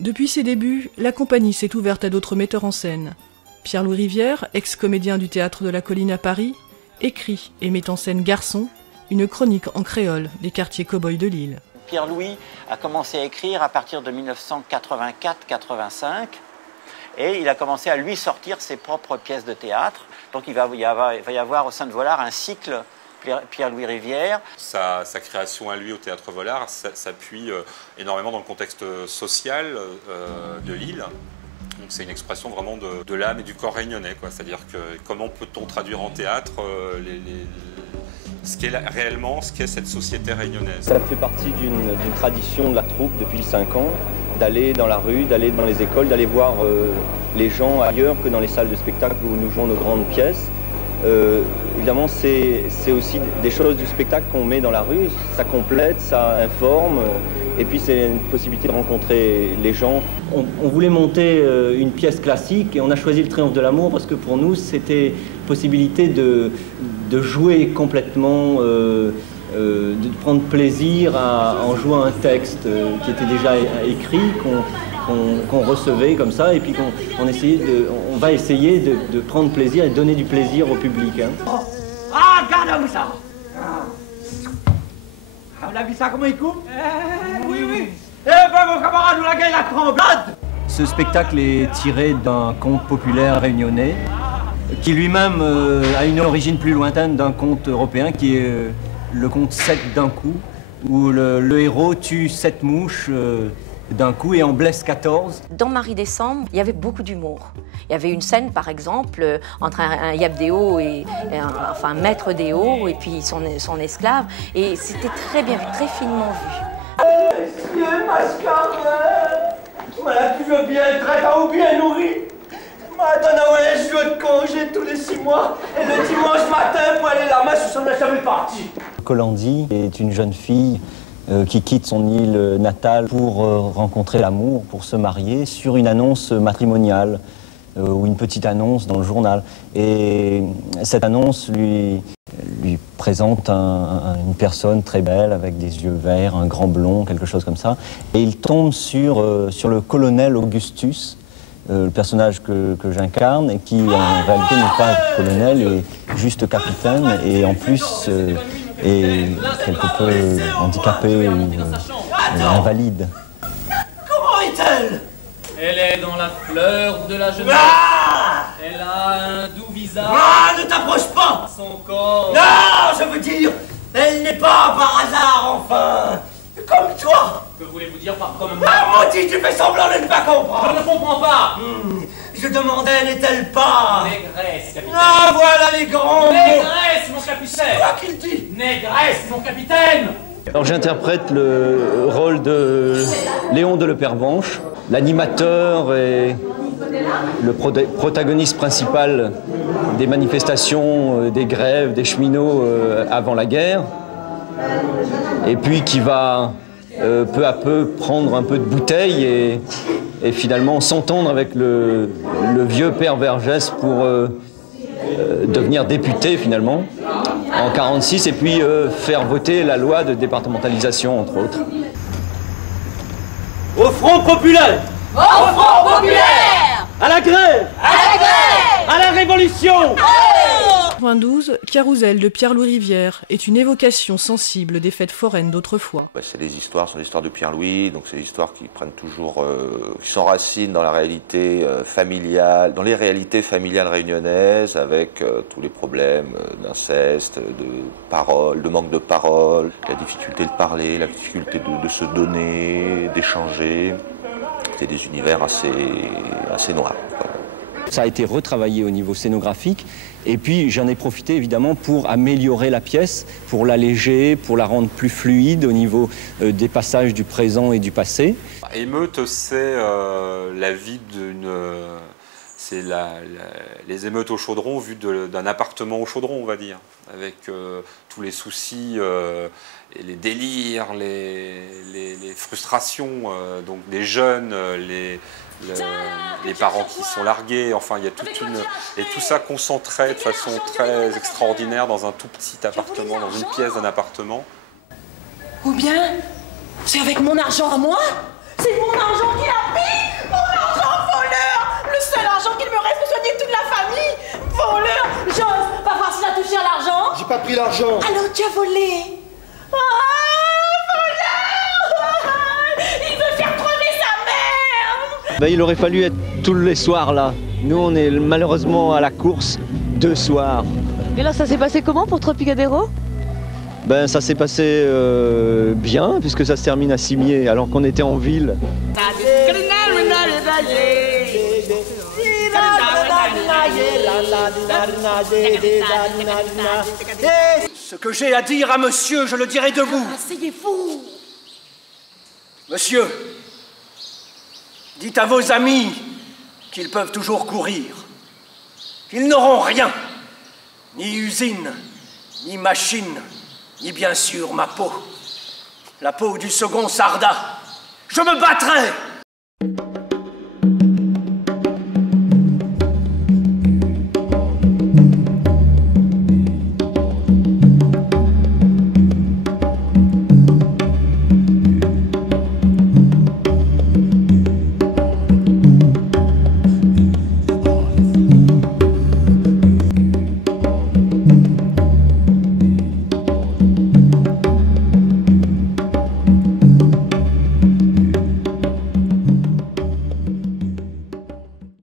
Depuis ses débuts, la compagnie s'est ouverte à d'autres metteurs en scène. Pierre-Louis Rivière, ex-comédien du Théâtre de la Colline à Paris, écrit et met en scène Garçon, une chronique en créole des quartiers cow-boys de Lille. Pierre-Louis a commencé à écrire à partir de 1984-85 et il a commencé à lui sortir ses propres pièces de théâtre. Donc il va y avoir au sein de Volard un cycle Pierre-Louis Rivière. Sa création à lui au Théâtre Volard s'appuie énormément dans le contexte social de Lille. Donc c'est une expression vraiment de l'âme et du corps réunionnais, c'est-à-dire que comment peut-on traduire en théâtre ce qu'est réellement cette société réunionnaise. Ça fait partie d'une tradition de la troupe depuis 5 ans, d'aller dans la rue, d'aller dans les écoles, d'aller voir les gens ailleurs que dans les salles de spectacle où nous jouons nos grandes pièces. Évidemment, c'est aussi des choses du spectacle qu'on met dans la rue, ça complète, ça informe, et puis c'est une possibilité de rencontrer les gens. On voulait monter une pièce classique et on a choisi le Triomphe de l'amour parce que pour nous, c'était possibilité de jouer complètement, de prendre plaisir en jouant un texte qui était déjà écrit, qu'on recevait comme ça, et puis on va essayer de prendre plaisir et de donner du plaisir au public. Hein. Ah, regarde ça! Vous avez vu ça comment il coupe? Oui, oui. Eh ben, mon camarade, nous la gagne la tremblade! Ce spectacle est tiré d'un conte populaire réunionnais, qui lui-même a une origine plus lointaine d'un conte européen, qui est le conte 7 d'un coup, où le héros tue 7 mouches d'un coup et en blesse 14. Dans Marie-Décembre, il y avait beaucoup d'humour. Il y avait une scène, par exemple, entre un Yabdéo et un maître Déo, et puis son esclave, et c'était très bien vu, très finement vu. Monsieur Mascaret, tu m'as toujours bien traité ou bien nourri. Maintenant, ouais, je veux de congé tous les 6 mois, et le dimanche matin, pour aller la messe, je suis jamais parti. Colandi est une jeune fille qui quitte son île natale pour rencontrer l'amour, pour se marier, sur une annonce matrimoniale ou une petite annonce dans le journal. Et cette annonce lui présente une personne très belle avec des yeux verts, un grand blond, quelque chose comme ça. Et il tombe sur le colonel Augustus, le personnage que j'incarne, et qui en réalité n'est pas colonel, est juste capitaine, et en plus est quelque peu handicapé ou invalide. Comment est-elle? Elle est dans la fleur de la jeunesse. Ah! Elle a un doux visage. Ah, ne t'approche pas! Son corps. Non, je veux dire, elle n'est pas par hasard, enfin, comme toi. Que voulez-vous dire par comme Ah, maudit, tu fais semblant de ne pas comprendre. Je ne comprends pas. Je demandais, n'est-elle pas... Négresse, capitaine. Ah, voilà les grands mots. Négresse, mon capitaine. C'est toi qui le dis. Négresse, mon capitaine. Alors j'interprète le rôle de Léon de Lepervenche, l'animateur et le protagoniste principal des manifestations, des grèves, des cheminots avant la guerre, et puis qui va peu à peu prendre un peu de bouteille et finalement s'entendre avec le vieux père Vergès pour devenir député finalement en 1946 et puis faire voter la loi de départementalisation entre autres. Au Front populaire. Au Front populaire. À la grève. À la grève. À la révolution. 92, Carousel de Pierre-Louis Rivière est une évocation sensible des fêtes foraines d'autrefois. C'est des histoires, sont des histoires de Pierre-Louis, donc c'est des histoires qui prennent toujours, qui s'enracinent dans la réalité familiale, dans les réalités familiales réunionnaises, avec tous les problèmes d'inceste, de parole, de manque de parole, la difficulté de parler, la difficulté de se donner, d'échanger. C'est des univers assez noirs. Ça a été retravaillé au niveau scénographique et puis j'en ai profité évidemment pour améliorer la pièce, pour l'alléger, pour la rendre plus fluide au niveau des passages du présent et du passé. Émeute, c'est la vie d'une... c'est les émeutes au chaudron vues d'un appartement au chaudron, on va dire, avec tous les soucis, et les délires, les frustrations donc des jeunes, les parents qui sont largués, enfin il y a toute une... Et tout ça concentré de façon très extraordinaire dans un tout petit appartement, dans une pièce d'un appartement. Ou bien, c'est avec mon argent à moi? C'est mon argent qui a pris! pris l'argent. Alors tu as volé. Oh, voleur. Il veut faire crever sa mère. Ben, il aurait fallu être tous les soirs là. Nous, on est malheureusement à la course 2 soirs. Et là, ça s'est passé comment pour Trocadéro? Ben, ça s'est passé bien, puisque ça se termine à Cimiez, alors qu'on était en ville. Ce que j'ai à dire à monsieur, je le dirai debout. Asseyez-vous. Monsieur, dites à vos amis qu'ils peuvent toujours courir, qu'ils n'auront rien, ni usine, ni machine, ni bien sûr ma peau, la peau du second Sarda. Je me battrai